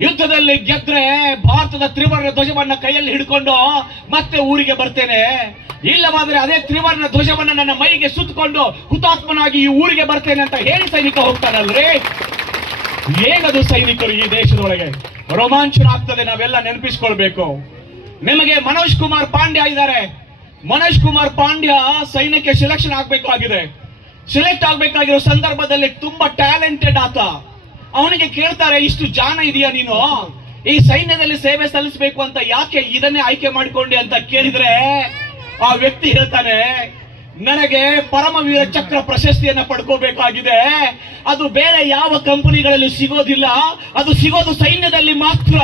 ಯುದ್ಧದಲ್ಲಿ ಗೆದ್ರೆ ಭಾರತದ ತ್ರಿವರ್ಣ ಧ್ವಜವನ್ನ ಕೈಯಲ್ಲಿ ಹಿಡ್ಕೊಂಡು ಮತ್ತೆ ಊರಿಗೆ ಬರ್ತೇನೆ. ಇಲ್ಲವಾದ್ರೆ ಅದೇ ತ್ರಿವರ್ಣ ಧ್ವಜವನ್ನ ನನ್ನ ಮೈಗೆ ಸುತ್ತಕೊಂಡು ಹುತಾತ್ಮನಾಗಿ ಈ ಊರಿಗೆ ಬರ್ತೇನೆ ಅಂತ ಹೇಳಿ ಸೈನಿಕ ಹೋಗ್ತಾನಲ್ರಿ? ಹೇಗದು ಸೈನಿಕರು ಈ ದೇಶದೊಳಗೆ? ರೋಮಾಂಚನ ಆಗ್ತದೆ, ನಾವೆಲ್ಲ ನೆನಪಿಸ್ಕೊಳ್ಬೇಕು. ನಿಮಗೆ ಮನೋಜ್ ಕುಮಾರ್ ಪಾಂಡ್ಯ ಇದ್ದಾರೆ. ಮನೋಜ್ ಕುಮಾರ್ ಪಾಂಡ್ಯ ಸೈನ್ಯಕ್ಕೆ ಸೆಲೆಕ್ಷನ್ ಆಗ್ಬೇಕಾಗಿದೆ. ಸೆಲೆಕ್ಟ್ ಆಗ್ಬೇಕಾಗಿರೋ ಸಂದರ್ಭದಲ್ಲಿ ತುಂಬಾ ಟ್ಯಾಲೆಂಟೆಡ್ ಆತ. ಅವನಿಗೆ ಕೇಳ್ತಾರೆ, ಇಷ್ಟು ಜಾನ ಇದೆಯಾ ನೀನು? ಈ ಸೈನ್ಯದಲ್ಲಿ ಸೇವೆ ಸಲ್ಲಿಸಬೇಕು ಅಂತ ಯಾಕೆ ಇದನ್ನೇ ಆಯ್ಕೆ ಮಾಡಿಕೊಂಡೆ ಅಂತ ಕೇಳಿದ್ರೆ ಆ ವ್ಯಕ್ತಿ ಹೇಳ್ತಾನೆ, ನನಗೆ ಪರಮವೀರ ಚಕ್ರ ಪ್ರಶಸ್ತಿಯನ್ನ ಪಡ್ಕೋಬೇಕಾಗಿದೆ. ಅದು ಬೇರೆ ಯಾವ ಕಂಪನಿಗಳಲ್ಲಿ ಸಿಗೋದಿಲ್ಲ. ಅದು ಸಿಗೋದು ಸೈನ್ಯದಲ್ಲಿ ಮಾತ್ರ.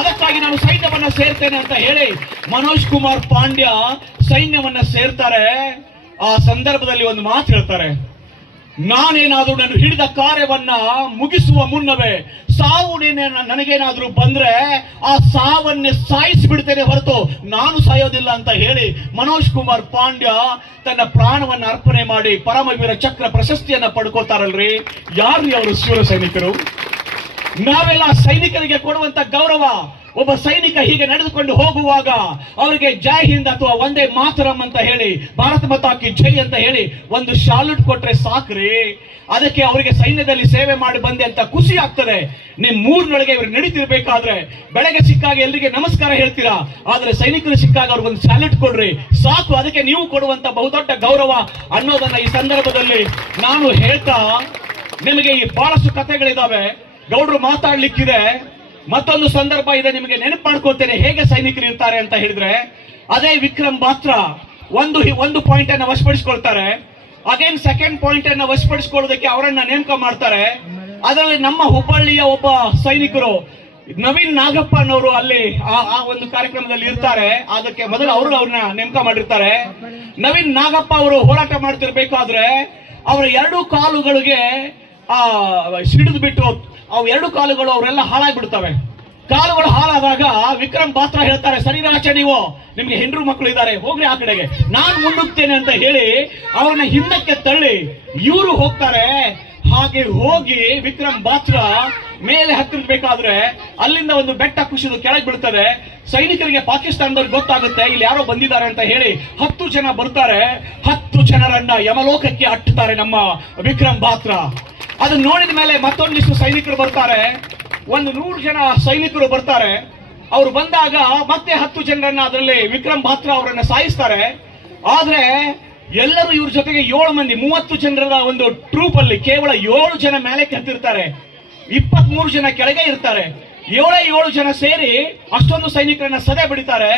ಅದಕ್ಕಾಗಿ ನಾನು ಸೈನ್ಯವನ್ನ ಸೇರ್ತೇನೆ ಅಂತ ಹೇಳಿ ಮನೋಜ್ ಕುಮಾರ್ ಪಾಂಡ್ಯ ಸೈನ್ಯವನ್ನ ಸೇರ್ತಾರೆ. ಆ ಸಂದರ್ಭದಲ್ಲಿ ಒಂದು ಮಾತು ಹೇಳ್ತಾರೆ. ನಾನೇನಾದ್ರೂ ನಾನು ಹಿಡಿದ ಕಾರ್ಯವನ್ನ ಮುಗಿಸುವ ಮುನ್ನವೇ, ಸಾವು ನೀನೆ- ನನಗೇನಾದ್ರೂ ಬಂದ್ರೆ ಆ ಸಾವನ್ನೇ ಸಾಯಿಸಿಬಿಡ್ತೇನೆ ಹೊರತು ನಾನು ಸಾಯೋದಿಲ್ಲ ಅಂತ ಹೇಳಿ ಮನೋಜ್ ಕುಮಾರ್ ಪಾಂಡ್ಯ ತನ್ನ ಪ್ರಾಣವನ್ನ ಅರ್ಪಣೆ ಮಾಡಿ ಪರಮವೀರ ಚಕ್ರ ಪ್ರಶಸ್ತಿಯನ್ನ ಪಡ್ಕೋತಾರಲ್ರಿ. ಯಾರ್ರಿ ಅವರು ಶಿವರ ಸೈನಿಕರು? ನಾವೆಲ್ಲ ಸೈನಿಕರಿಗೆ ಕೊಡುವಂತ ಗೌರವ ಒಬ್ಬ ಸೈನಿಕ ಹೀಗೆ ನಡೆದುಕೊಂಡು ಹೋಗುವಾಗ ಅವರಿಗೆ ಜೈ ಹಿಂದ್ ಅಥವಾ ಒಂದೇ ಮಾತರಂ ಅಂತ ಹೇಳಿ, ಭಾರತ ಮಾತಾಕಿ ಜೈ ಅಂತ ಹೇಳಿ ಒಂದು ಶಾಲುಟ್ ಕೊಟ್ರೆ ಸಾಕ್ರಿ. ಅದಕ್ಕೆ ಅವರಿಗೆ ಸೈನ್ಯದಲ್ಲಿ ಸೇವೆ ಮಾಡಿ ಬಂದೆ ಅಂತ ಖುಷಿ ಆಗ್ತದೆ. ನಿಮ್ ಮೂರ್ನೊಳಗೆ ಇವ್ರು ನಡೀತಿರ್ಬೇಕಾದ್ರೆ ಬೆಳಗ್ಗೆ ಸಿಕ್ಕಾಗ ಎಲ್ರಿಗೆ ನಮಸ್ಕಾರ ಹೇಳ್ತೀರಾ? ಆದ್ರೆ ಸೈನಿಕರು ಸಿಕ್ಕಾಗ ಅವ್ರಿಗೊಂದು ಸ್ಯಾಲ್ಯೂಟ್ ಕೊಡ್ರಿ. ಸಾಕು, ಅದಕ್ಕೆ ನೀವು ಕೊಡುವಂತ ಬಹುದೊಡ್ಡ ಗೌರವ ಅನ್ನೋದನ್ನ ಈ ಸಂದರ್ಭದಲ್ಲಿ ನಾನು ಹೇಳ್ತಾ ನಿಮಗೆ ಈ ಬಹಳಷ್ಟು ಕಥೆಗಳಿದಾವೆ. ಗೌಡ್ರು ಮಾತಾಡ್ಲಿಕ್ಕಿದೆ. ಮತ್ತೊಂದು ಸಂದರ್ಭ ಇದೆ ನಿಮಗೆ ನೆನಪು ಮಾಡ್ಕೊತೇನೆ ಹೇಗೆ ಸೈನಿಕರು ಇರ್ತಾರೆ ಅಂತ ಹೇಳಿದ್ರೆ ಅದೇ ವಿಕ್ರಮ್ ಬಾತ್ರ ಒಂದು ಒಂದು ಪಾಯಿಂಟ್ ಅನ್ನ ವಶಪಡಿಸ್ಕೊಳ್ತಾರೆ. ಅಗೇನ್ ಸೆಕೆಂಡ್ ಪಾಯಿಂಟ್ ಅನ್ನ ವಶಪಡಿಸ್ಕೊಳ್ಳೋದಕ್ಕೆ ಅವರನ್ನ ನೇಮಕ ಮಾಡ್ತಾರೆ. ಅದರಲ್ಲಿ ನಮ್ಮ ಹುಬ್ಬಳ್ಳಿಯ ಒಬ್ಬ ಸೈನಿಕರು ನವೀನ್ ನಾಗಪ್ಪನವರು ಅಲ್ಲಿ ಆ ಆ ಒಂದು ಕಾರ್ಯಕ್ರಮದಲ್ಲಿ ಇರ್ತಾರೆ. ಅದಕ್ಕೆ ಮೊದಲು ಅವರು ಅವ್ರನ್ನ ನೇಮಕ ಮಾಡಿರ್ತಾರೆ. ನವೀನ್ ನಾಗಪ್ಪ ಅವರು ಹೋರಾಟ ಮಾಡ್ತಿರ್ಬೇಕಾದ್ರೆ, ಅವರ ಎರಡು ಕಾಲುಗಳಿಗೆ, ಆ, ಸಿಡಿದು ಬಿಟ್ಟು ಅವು ಎರಡು ಕಾಲುಗಳು ಅವರೆಲ್ಲ ಹಾಳಾಗ್ಬಿಡ್ತವೆ. ಕಾಲುಗಳು ಹಾಳಾದಾಗ ವಿಕ್ರಮ್ ಪಾತ್ರ ಹೇಳ್ತಾರೆ ಸರಿರಾಚೆ ನೀವು ನಿಮ್ಗೆ ಹೆಂಡ್ರು ಮಕ್ಕಳು ಇದ್ದಾರೆ, ಹೋಗ್ರಿ ಆ ಕಡೆಗೆ. ನಾನ್ ಮುಂದುಕ್ತೇನೆ ಅಂತ ಹೇಳಿ ಅವ್ರನ್ನ ಹಿಂದಕ್ಕೆ ತಳ್ಳಿ ಇವರು ಹೋಗ್ತಾರೆ. ಹಾಗೆ ಹೋಗಿ ವಿಕ್ರಮ್ ಬಾತ್ರ ಮೇಲೆ ಹತ್ತಿರ್ಬೇಕಾದ್ರೆ ಅಲ್ಲಿಂದ ಒಂದು ಬೆಟ್ಟ ಕುಸಿದು ಕೆಳಗೆ ಬೀಳ್ತದೆ. ಸೈನಿಕರಿಗೆ ಪಾಕಿಸ್ತಾನದವ್ರಿಗೆ ಗೊತ್ತಾಗುತ್ತೆ, ಇಲ್ಲಿ ಯಾರೋ ಬಂದಿದ್ದಾರೆ ಅಂತ ಹೇಳಿ ಹತ್ತು ಜನ ಬರ್ತಾರೆ. ಹತ್ತು ಜನರನ್ನ ಯಮಲೋಕಕ್ಕೆ ಅಟ್ಟುತ್ತಾರೆ ನಮ್ಮ ವಿಕ್ರಮ್ ಬಾತ್ರ ಅದನ್ನ ನೋಡಿದ ಮೇಲೆ ಮತ್ತೊಂದಿಷ್ಟು ಸೈನಿಕರು ಬರ್ತಾರೆ. ಒಂದು ನೂರು ಜನ ಸೈನಿಕರು ಬರ್ತಾರೆ. ಅವರು ಬಂದಾಗ ಮತ್ತೆ ಹತ್ತು ಜನರನ್ನ ಅದರಲ್ಲಿ ವಿಕ್ರಮ್ ಬಾತ್ರ ಅವರನ್ನ ಸಾಯಿಸ್ತಾರೆ. ಆದ್ರೆ ಎಲ್ಲರೂ ಇವ್ರ ಜೊತೆಗೆ ಏಳು ಮಂದಿ, ಮೂವತ್ತು ಜನರ ಒಂದು ಟ್ರೂಪ್ ಅಲ್ಲಿ ಕೇವಲ ಏಳು ಜನ ಮೇಲೆ ಹತ್ತಿರ್ತಾರೆ ಇಪ್ಪತ್ತ್ ಮೂರು ಜನ ಕೆಳಗೆ ಇರ್ತಾರೆ. ಏಳೇ ಏಳು ಜನ ಸೇರಿ ಅಷ್ಟೊಂದು ಸೈನಿಕರನ್ನ ಸದೆ ಬಿಡಿತಾರೆ.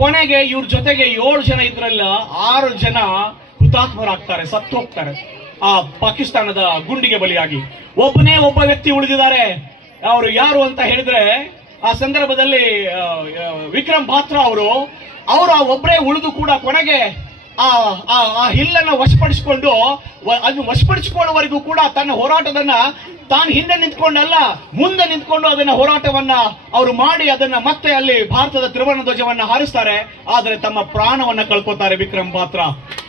ಕೊನೆಗೆ ಇವ್ರ ಜೊತೆಗೆ ಏಳು ಜನ ಇದ್ರಲ್ಲ ಆರು ಜನ ಹುತಾತ್ಮರಾಗ್ತಾರೆ ಸತ್ತು ಹೋಗ್ತಾರೆ ಆ ಪಾಕಿಸ್ತಾನದ ಗುಂಡಿಗೆ ಬಲಿಯಾಗಿ. ಒಬ್ಬನೇ ಒಬ್ಬ ವ್ಯಕ್ತಿ ಉಳಿದಿದ್ದಾರೆ. ಅವರು ಯಾರು ಅಂತ ಹೇಳಿದ್ರೆ, ಆ ಸಂದರ್ಭದಲ್ಲಿ ವಿಕ್ರಮ್ ಬಾತ್ರ ಅವರು ಅವರು ಆ ಒಬ್ಬರೇ ಉಳಿದು ಕೂಡ ಕೊನೆಗೆ ಆ ಆ ಹಿಲ್ಲನ್ನ ವಶಪಡಿಸಿಕೊಂಡು ಅದನ್ನು ವಶಪಡಿಸಿಕೊಳ್ಳುವವರೆಗೂ ಕೂಡ ತನ್ನ ಹೋರಾಟದನ್ನ ತಾನು ಹಿಂದೆ ನಿಂತ್ಕೊಂಡಲ್ಲ, ಮುಂದೆ ನಿಂತ್ಕೊಂಡು ಅದನ್ನ ಹೋರಾಟವನ್ನ ಅವರು ಮಾಡಿ ಅದನ್ನ ಮತ್ತೆ ಅಲ್ಲಿ ಭಾರತದ ತ್ರಿವರ್ಣ ಧ್ವಜವನ್ನ ಹಾರಿಸ್ತಾರೆ. ಆದರೆ ತಮ್ಮ ಪ್ರಾಣವನ್ನ ಕಳ್ಕೊತಾರೆ ವಿಕ್ರಮ್ ಪಾತ್ರ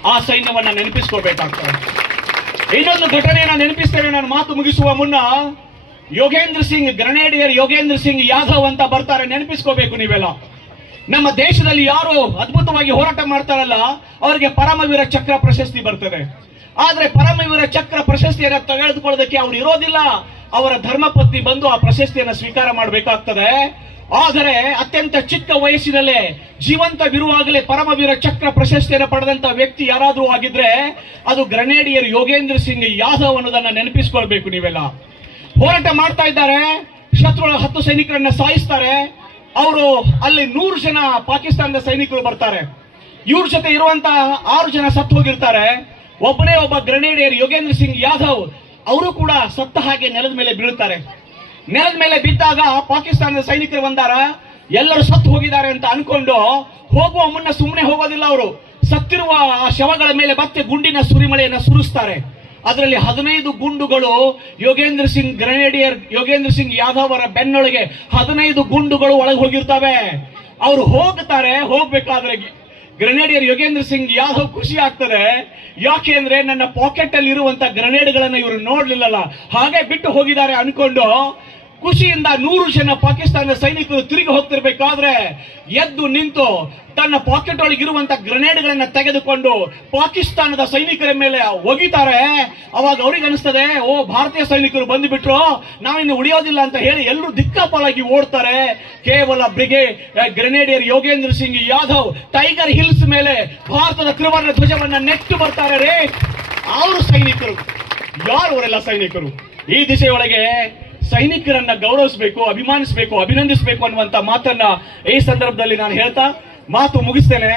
ಆ ಸೈನ್ಯವನ್ನ ನೆನಪಿಸ್ಕೋಬೇಕಾಗ್ತದೆ ಇನ್ನೊಂದು ಘಟನೆಯನ್ನ ನೆನಪಿಸ್ತೇನೆ. ನಾನು ಮಾತು ಮುಗಿಸುವ ಮುನ್ನ ಯೋಗೇಂದ್ರ ಸಿಂಗ್, ಗ್ರನೇಡಿಯರ್ ಯೋಗೇಂದ್ರ ಸಿಂಗ್ ಯಾದವ್ ಅಂತ ಬರ್ತಾರೆ. ನೆನಪಿಸ್ಕೋಬೇಕು ನೀವೆಲ್ಲ. ನಮ್ಮ ದೇಶದಲ್ಲಿ ಯಾರು ಅದ್ಭುತವಾಗಿ ಹೋರಾಟ ಮಾಡ್ತಾರಲ್ಲ, ಅವರಿಗೆ ಪರಮವೀರ ಚಕ್ರ ಪ್ರಶಸ್ತಿ ಬರ್ತದೆ. ಆದ್ರೆ ಪರಮವೀರ ಚಕ್ರ ಪ್ರಶಸ್ತಿಯನ್ನ ತೆಗೆದುಕೊಳ್ಳೋದಕ್ಕೆ ಅವ್ರು ಇರೋದಿಲ್ಲ. ಅವರ ಧರ್ಮಪತ್ನಿ ಬಂದು ಆ ಪ್ರಶಸ್ತಿಯನ್ನ ಸ್ವೀಕಾರ ಮಾಡಬೇಕಾಗ್ತದೆ. ಆದರೆ ಅತ್ಯಂತ ಚಿಕ್ಕ ವಯಸ್ಸಿನಲ್ಲೇ ಜೀವಂತವಿರುವಾಗಲೇ ಪರಮವೀರ ಚಕ್ರ ಪ್ರಶಸ್ತಿಯನ್ನು ಪಡೆದಂತ ವ್ಯಕ್ತಿ ಯಾರಾದರೂ ಆಗಿದ್ರೆ ಅದು ಗ್ರನೇಡಿಯರ್ ಯೋಗೇಂದ್ರ ಸಿಂಗ್ ಯಾದವ್ ಅನ್ನೋದನ್ನ ನೆನಪಿಸ್ಕೊಳ್ಬೇಕು ನೀವೆಲ್ಲ. ಹೋರಾಟ ಮಾಡ್ತಾ ಇದ್ದಾರೆ, ಶತ್ರುಗಳ ಹತ್ತು ಸೈನಿಕರನ್ನ ಸಾಯಿಸ್ತಾರೆ, ಅವರು ಅಲ್ಲಿ ನೂರು ಜನ ಪಾಕಿಸ್ತಾನದ ಸೈನಿಕರು ಬರ್ತಾರೆ. ಇವ್ರ ಜೊತೆ ಇರುವಂತ ಆರು ಜನ ಸತ್ತು ಹೋಗಿರ್ತಾರೆ. ಒಬ್ಬನೇ ಒಬ್ಬ ಗ್ರನೇಡಿಯರ್ ಯೋಗೇಂದ್ರ ಸಿಂಗ್ ಯಾದವ್, ಅವರು ಕೂಡ ಸತ್ತ ಹಾಗೆ ನೆಲದ ಮೇಲೆ ಬೀಳುತ್ತಾರೆ. ನೆಲದ ಮೇಲೆ ಬಿದ್ದಾಗ ಪಾಕಿಸ್ತಾನದ ಸೈನಿಕರು ಬಂದಾರ. ಎಲ್ಲರೂ ಸತ್ತು ಹೋಗಿದ್ದಾರೆ ಅಂತ ಅನ್ಕೊಂಡು ಹೋಗುವ ಮುನ್ನ ಸುಮ್ಮನೆ ಹೋಗೋದಿಲ್ಲ ಅವರು. ಸತ್ತಿರುವ ಆ ಶವಗಳ ಮೇಲೆ ಮತ್ತೆ ಗುಂಡಿನ ಸುರಿಮಳೆಯನ್ನ ಸುರಿಸ್ತಾರೆ. ಅದರಲ್ಲಿ ಹದಿನೈದು ಗುಂಡುಗಳು ಯೋಗೇಂದ್ರ ಸಿಂಗ್ ಗ್ರೆನೇಡಿಯರ್ ಯೋಗೇಂದ್ರ ಸಿಂಗ್ ಯಾದವ್ ಅವರ ಬೆನ್ನೊಳಗೆ ಹದಿನೈದು ಗುಂಡುಗಳು ಒಳಗೆ ಹೋಗಿರ್ತವೆ. ಅವರು ಹೋಗ್ತಾರೆ, ಹೋಗ್ಬೇಕಾದ್ರೆ ಗ್ರೆನೇಡಿಯರ್ ಯೋಗೇಂದ್ರ ಸಿಂಗ್ ಯಾದವ್ ಖುಷಿ ಆಗ್ತದೆ. ಯಾಕೆ ಅಂದ್ರೆ ನನ್ನ ಪಾಕೆಟ್ ಅಲ್ಲಿ ಇರುವಂತ ಗ್ರೆನೇಡ್ಗಳನ್ನ ಇವರು ನೋಡ್ಲಿಲ್ಲಲ್ಲ. ಹಾಗೆ ಬಿಟ್ಟು ಹೋಗಿದ್ದಾರೆ ಅನ್ಕೊಂಡು ಖುಷಿಯಿಂದ ನೂರು ಜನ ಪಾಕಿಸ್ತಾನದ ಸೈನಿಕರು ತಿರುಗಿ ಹೋಗ್ತಿರ್ಬೇಕಾದ್ರೆ ಎದ್ದು ನಿಂತು ತನ್ನ ಪಾಕೆಟ್ ಒಳಗಿರುವಂತ ಗ್ರೆನೇಡ್ಗಳನ್ನ ತೆಗೆದುಕೊಂಡು ಪಾಕಿಸ್ತಾನದ ಸೈನಿಕರ ಮೇಲೆ ಒಗಿತಾರೆ. ಅವಾಗ ಅವ್ರಿಗೆ ಅನಿಸ್ತದೆ, ಓ, ಭಾರತೀಯ ಸೈನಿಕರು ಬಂದುಬಿಟ್ರು, ನಾವಿನ್ನು ಉಳಿಯೋದಿಲ್ಲ ಅಂತ ಹೇಳಿ ಎಲ್ಲರೂ ದಿಕ್ಕಾಪಾಲಾಗಿ ಓಡ್ತಾರೆ. ಕೇವಲ brigade grenadier Yogendra Singh Yadav, Tiger Hills ಮೇಲೆ ಭಾರತದ ತ್ರಿವರ್ಣ ಧ್ವಜವನ್ನ ನೆಟ್ಟು ಬರ್ತಾರೆ ರೇ. ಅವರು ಸೈನಿಕರು. ಯಾರು ಅವರೆಲ್ಲ ಸೈನಿಕರು? ಈ ದಿಸೆಯೊಳಗೆ ಸೈನಿಕರನ್ನ ಗೌರವಿಸಬೇಕು ಅಭಿಮಾನಿಸಬೇಕು ಅಭಿನಂದಿಸಬೇಕು ಅನ್ನುವಂತ ಮಾತನ್ನ ಈ ಸಂದರ್ಭದಲ್ಲಿ ನಾನು ಹೇಳ್ತಾ ಮಾತು ಮುಗಿಸ್ತೇನೆ.